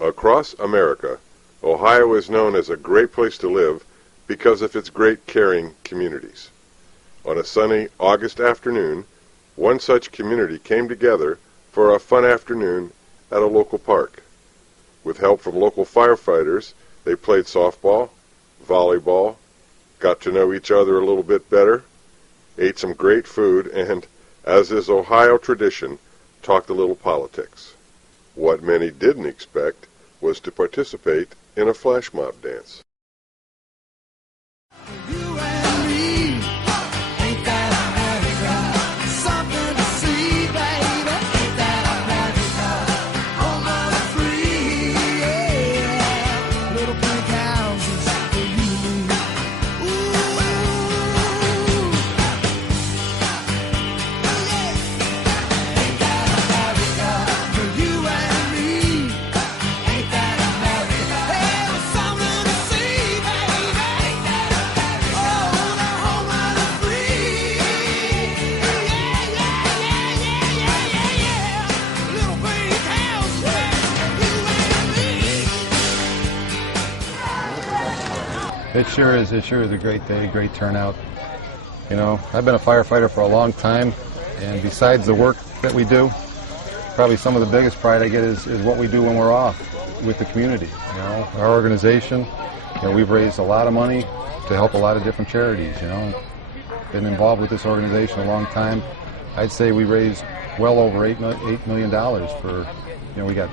Across America, Ohio is known as a great place to live because of its great caring communities. On a sunny August afternoon, one such community came together for a fun afternoon at a local park. With help from local firefighters, they played softball, volleyball, got to know each other a little bit better, ate some great food, and, as is Ohio tradition, talked a little politics. What many didn't expect was to participate in a flash mob dance. It sure is a great day, great turnout. You know, I've been a firefighter for a long time, and besides the work that we do, probably some of the biggest pride I get is what we do when we're off with the community. You know, our organization, you know, we've raised a lot of money to help a lot of different charities. You know, been involved with this organization a long time. I'd say we raised well over $8 million for, you know, we got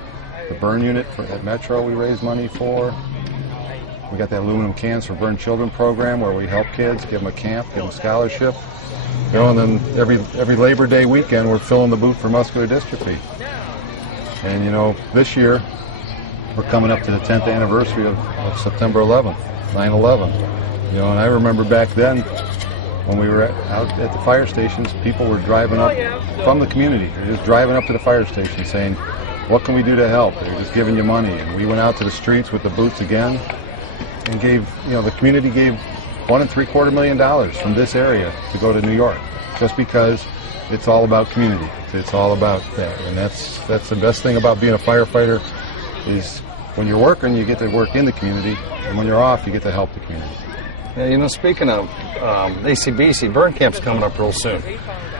the burn unit at Metro we raised money for. We got that aluminum cans for burn children program where we help kids, give them a camp, give them a scholarship. You know, and then every Labor Day weekend we're filling the booth for muscular dystrophy. And you know, this year we're coming up to the 10th anniversary of September 11th, 9/11. You know, and I remember back then when we were out at the fire stations, people were driving up from the community. They're just driving up to the fire station saying, "What can we do to help?" They're just giving you money. And we went out to the streets with the boots again. And gave, you know, the community gave $1.75 million from this area to go to New York, just because it's all about community. It's all about that, and that's the best thing about being a firefighter is when you're working, you get to work in the community, and when you're off, you get to help the community. Yeah, you know, speaking of ACBC, burn camp's coming up real soon.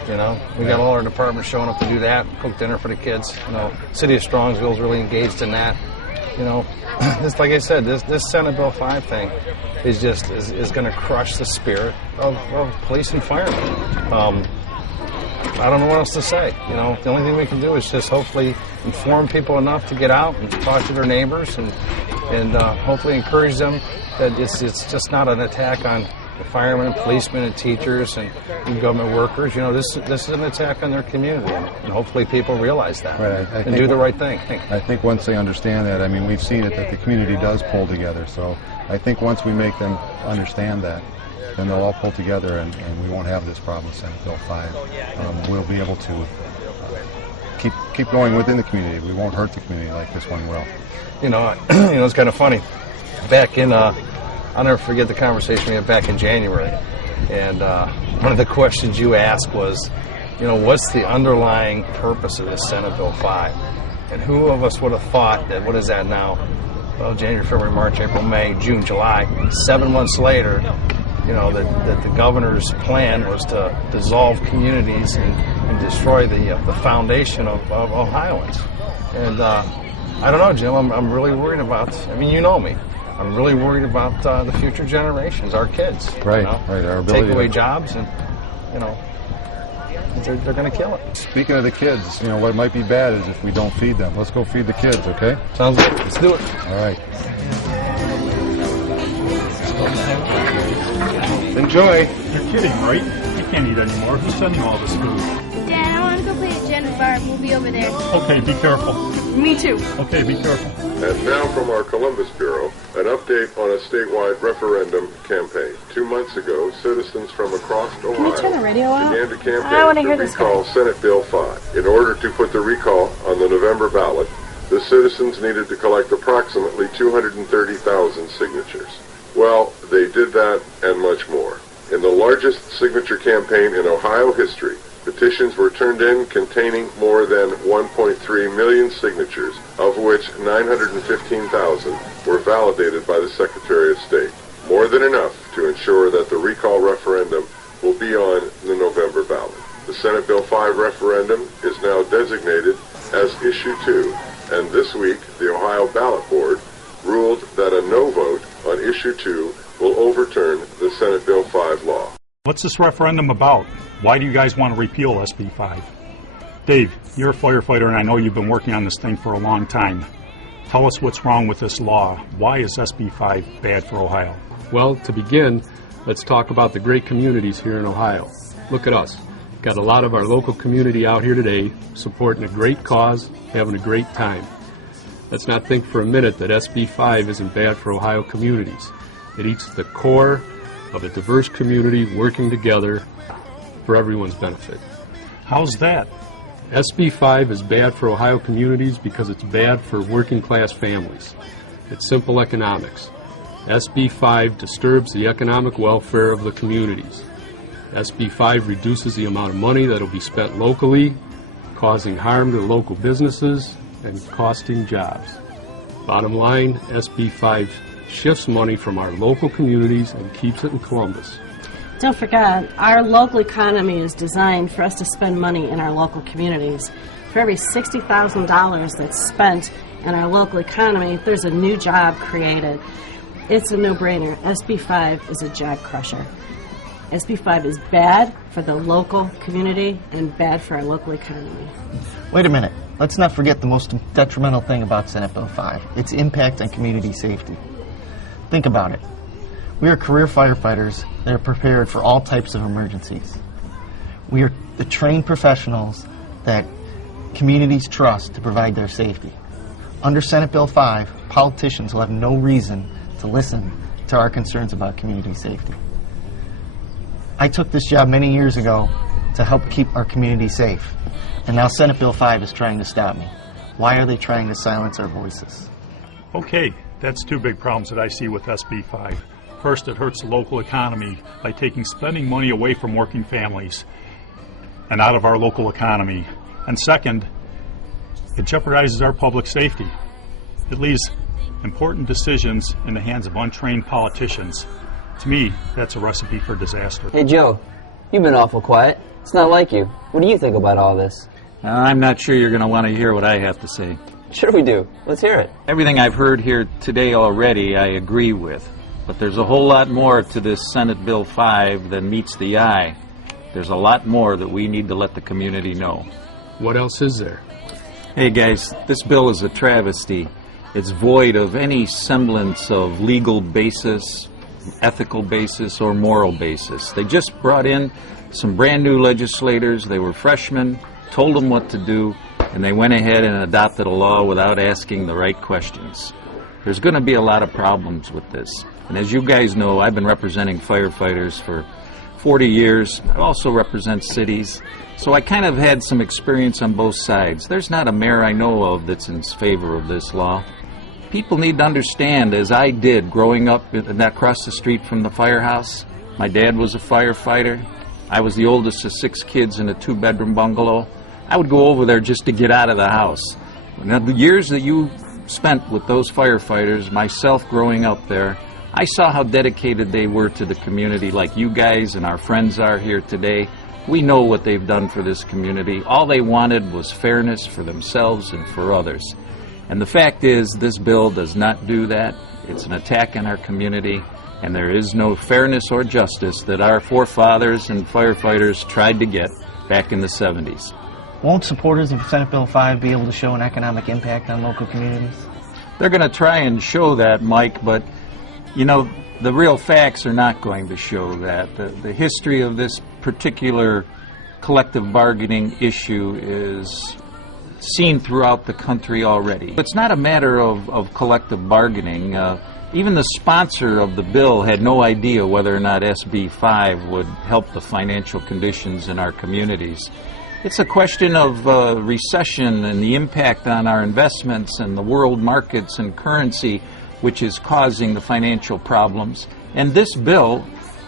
You know, we got all our departments showing up to do that, cook dinner for the kids. You know, City of Strongsville's really engaged in that. You know, this, like I said, this Senate Bill 5 thing is just is going to crush the spirit of police and firemen. I don't know what else to say. You know, the only thing we can do is just hopefully inform people enough to get out and talk to their neighbors and hopefully encourage them that it's just not an attack on the firemen and policemen and teachers and government workers. You know, this is an attack on their community, and hopefully people realize that and do the right thing. I think once they understand that, I mean, we've seen it that the community does pull together. So I think once we make them understand that, then they'll all pull together, and we won't have this problem with Senate Bill 5. We'll be able to keep going within the community. We won't hurt the community like this one will. You know, it's kind of funny. Back in I'll never forget the conversation we had back in January. And one of the questions you asked was, you know, what's the underlying purpose of this Senate Bill 5? And who of us would have thought that, what is that now? Well, January, February, March, April, May, June, July, 7 months later, you know, that the governor's plan was to dissolve communities and destroy the foundation of Ohioans. And I don't know, Jim, I'm really worried about, I mean, you know me. I'm really worried about the future generations, our kids. Right, you know? right. Our ability take away jobs, and you know, they're going to kill it. Speaking of the kids, you know, what might be bad is if we don't feed them. Let's go feed the kids, okay? Sounds good. Let's do it. All right. Enjoy. You're kidding, right? You can't eat anymore. Who's sending all this food? Dad, I want to go play at Jen's bar. We'll be over there. Okay, be careful. Me too. Okay, be careful. And now from our Columbus Bureau, an update on a statewide referendum campaign. 2 months ago, citizens from across Ohio Can you turn the radio on? began to I want to campaign hear to this recall Senate Bill 5. In order to put the recall on the November ballot, the citizens needed to collect approximately 230,000 signatures. Well, they did that and much more. In the largest signature campaign in Ohio history, Petitions were turned in containing more than 1.3 million signatures, of which 915,000 were validated by the Secretary of State. More than enough to ensure that the recall referendum will be on the November ballot. The Senate Bill 5 referendum is now designated as Issue 2, and this week the Ohio Ballot Board ruled that a no vote on Issue 2 will overturn the Senate Bill 5 law. What's this referendum about? Why do you guys want to repeal SB 5? Dave, you're a firefighter and I know you've been working on this thing for a long time. Tell us what's wrong with this law. Why is SB 5 bad for Ohio? Well, to begin, let's talk about the great communities here in Ohio. Look at us. Got a lot of our local community out here today supporting a great cause, having a great time. Let's not think for a minute that SB 5 isn't bad for Ohio communities. It eats the core of a diverse community working together for everyone's benefit. How's that? SB 5 is bad for Ohio communities because it's bad for working class families. It's simple economics. SB 5 disturbs the economic welfare of the communities. SB 5 reduces the amount of money that will be spent locally, causing harm to local businesses and costing jobs. Bottom line, SB 5 shifts money from our local communities and keeps it in Columbus. Don't forget, our local economy is designed for us to spend money in our local communities. For every $60,000 that's spent in our local economy, there's a new job created. It's a no-brainer. SB 5 is a job crusher. SB 5 is bad for the local community and bad for our local economy. Wait a minute. Let's not forget the most detrimental thing about Senate Bill 5, its impact on community safety. Think about it. We are career firefighters that are prepared for all types of emergencies. We are the trained professionals that communities trust to provide their safety. Under Senate Bill 5, politicians will have no reason to listen to our concerns about community safety. I took this job many years ago to help keep our community safe, and now Senate Bill 5 is trying to stop me. Why are they trying to silence our voices? Okay, that's two big problems that I see with SB 5. First, it hurts the local economy by taking spending money away from working families and out of our local economy. And second, it jeopardizes our public safety. It leaves important decisions in the hands of untrained politicians. To me, that's a recipe for disaster. Hey, Joe, you've been awful quiet. It's not like you. What do you think about all this? I'm not sure you're going to want to hear what I have to say. Sure we do. Let's hear it. Everything I've heard here today already, I agree with. But there's a whole lot more to this Senate Bill 5 than meets the eye. There's a lot more that we need to let the community know. What else is there? Hey guys, this bill is a travesty. It's void of any semblance of legal basis, ethical basis, or moral basis. They just brought in some brand new legislators. They were freshmen, told them what to do, and they went ahead and adopted a law without asking the right questions. There's going to be a lot of problems with this. And as you guys know, I've been representing firefighters for 40 years. I also represent cities. So I kind of had some experience on both sides. There's not a mayor I know of that's in favor of this law. People need to understand, as I did growing up across the street from the firehouse. My dad was a firefighter. I was the oldest of 6 kids in a 2-bedroom bungalow. I would go over there just to get out of the house. Now, the years that you spent with those firefighters, myself growing up there, I saw how dedicated they were to the community, like you guys and our friends are here today. We know what they've done for this community. All they wanted was fairness for themselves and for others. And the fact is, this bill does not do that. It's an attack on our community, and there is no fairness or justice that our forefathers and firefighters tried to get back in the 70s. Won't supporters of Senate Bill 5 be able to show an economic impact on local communities? They're going to try and show that, Mike, but, you know, the real facts are not going to show that. The history of this particular collective bargaining issue is seen throughout the country already. It's not a matter of collective bargaining. Even the sponsor of the bill had no idea whether or not SB 5 would help the financial conditions in our communities. It's a question of recession and the impact on our investments and the world markets and currency, which is causing the financial problems. And this bill,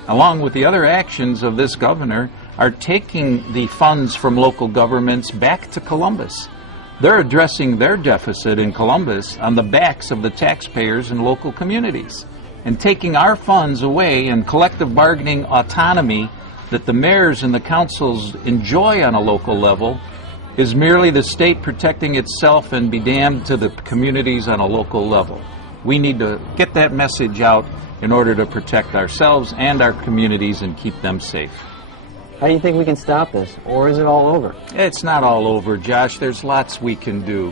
along with the other actions of this governor, are taking the funds from local governments back to Columbus. They're addressing their deficit in Columbus on the backs of the taxpayers in local communities, and taking our funds away and collective bargaining autonomy that the mayors and the councils enjoy on a local level is merely the state protecting itself and be damned to the communities on a local level. We need to get that message out in order to protect ourselves and our communities and keep them safe. How do you think we can stop this? Or is it all over? It's not all over, Josh. There's lots we can do.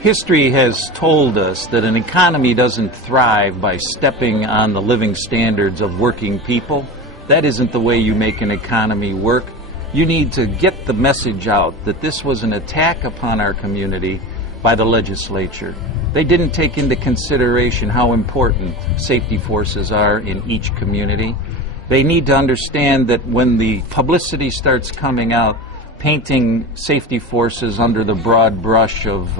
History has told us that an economy doesn't thrive by stepping on the living standards of working people. That isn't the way you make an economy work. You need to get the message out that this was an attack upon our community by the legislature. They didn't take into consideration how important safety forces are in each community. They need to understand that when the publicity starts coming out, painting safety forces under the broad brush of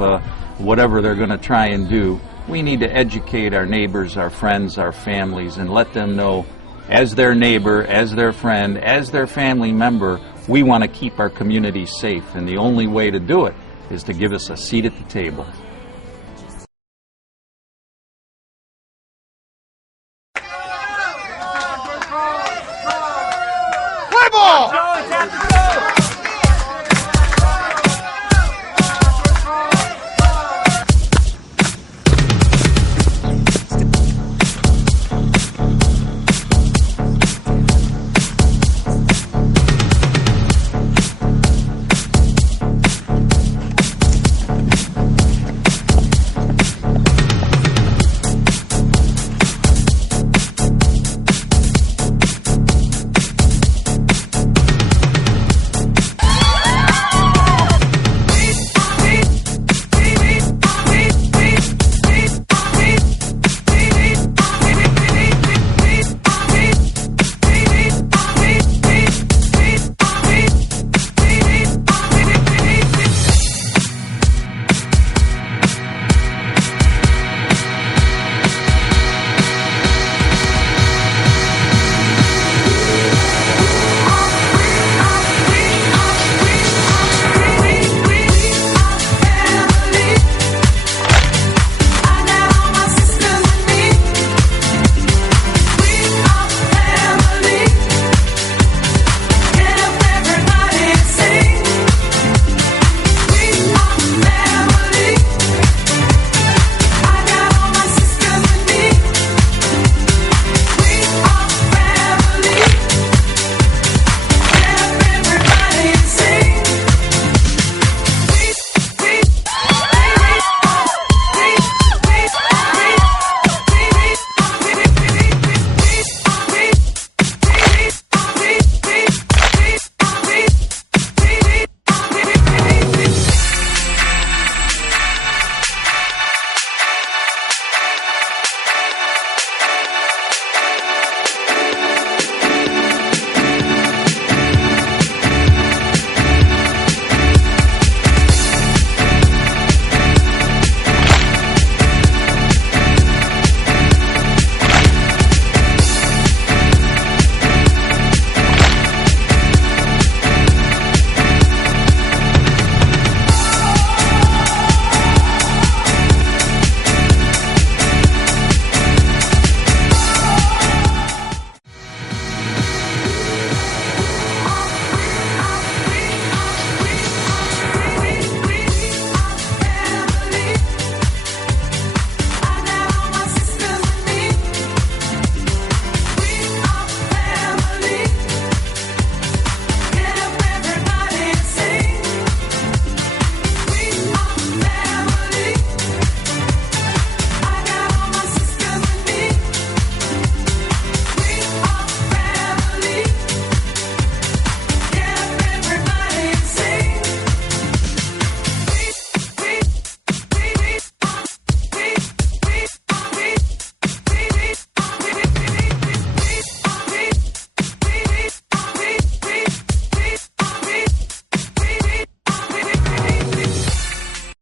whatever they're going to try and do, we need to educate our neighbors, our friends, our families, and let them know, as their neighbor, as their friend, as their family member, we want to keep our community safe, and the only way to do it is to give us a seat at the table.